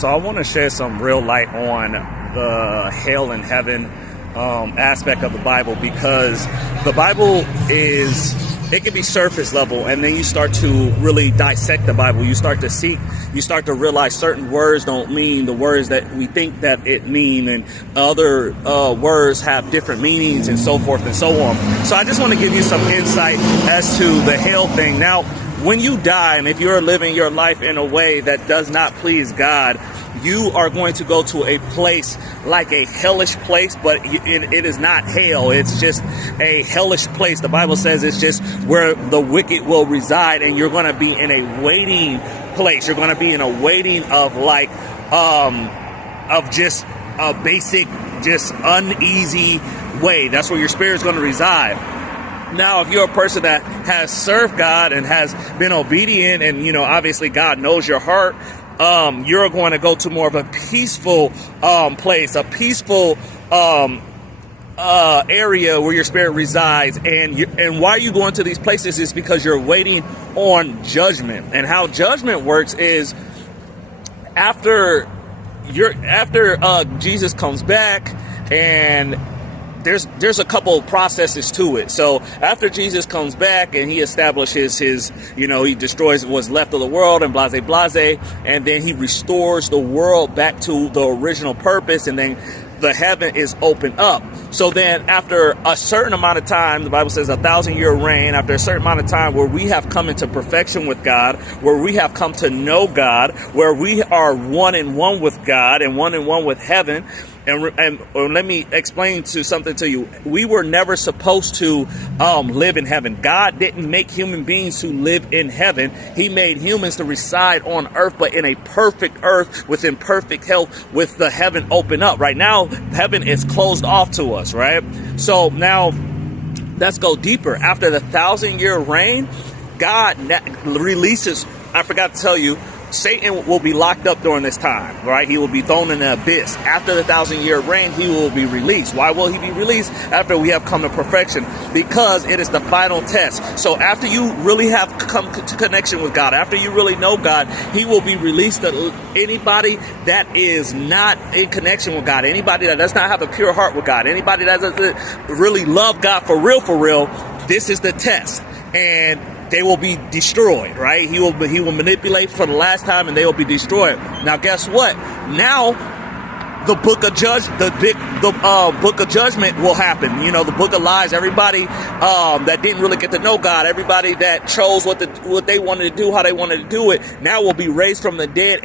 So I want to shed some real light on the hell and heaven aspect of the Bible, because the Bible it can be surface level, and then you start to really dissect the Bible. You start to realize certain words don't mean the words that we think that it mean, and other words have different meanings, and so forth and so on. So I just want to give you some insight as to the hell thing. Now, when you die, and if you're living your life in a way that does not please God, you are going to go to a place like a hellish place, but it is not hell. It's just a hellish place. The Bible says it's just where the wicked will reside, and you're going to be in a waiting place. You're going to be in a waiting of of just a basic, just uneasy way. That's where your spirit's going to reside. Now, if you're a person that has served God and has been obedient, and, obviously God knows your heart, you're going to go to more of a peaceful place, a peaceful area where your spirit resides. And why you going to these places is because you're waiting on judgment. And how judgment works is after Jesus comes back, and there's a couple processes to it. So after Jesus comes back and he establishes he destroys what's left of the world and blase, and then he restores the world back to the original purpose, and then the heaven is opened up. So then after a certain amount of time, the Bible says 1,000-year reign, after a certain amount of time where we have come into perfection with God, where we have come to know God, where we are one and one with God and one with heaven. And let me explain something to you. We were never supposed to live in heaven. God didn't make human beings to live in heaven. He made humans to reside on earth, but in a perfect earth, within perfect health, with the heaven open up. Right now, heaven is closed off to us, right? So now let's go deeper. After the 1,000-year reign, God releases, I forgot to tell you, Satan will be locked up during this time, right? He will be thrown in the abyss. After the 1,000-year reign, he will be released. Why will he be released? After we have come to perfection, because it is the final test. So after you really have come to connection with God, after you really know God, he will be released to anybody that is not in connection with God, anybody that does not have a pure heart with God, anybody that doesn't really love God for real. This is the test. And they will be destroyed, right? He will manipulate for the last time, and they will be destroyed. Now, guess what? Now, the book of book of judgment will happen. The book of lies. Everybody that didn't really get to know God, everybody that chose what they wanted to do, how they wanted to do it, now will be raised from the dead.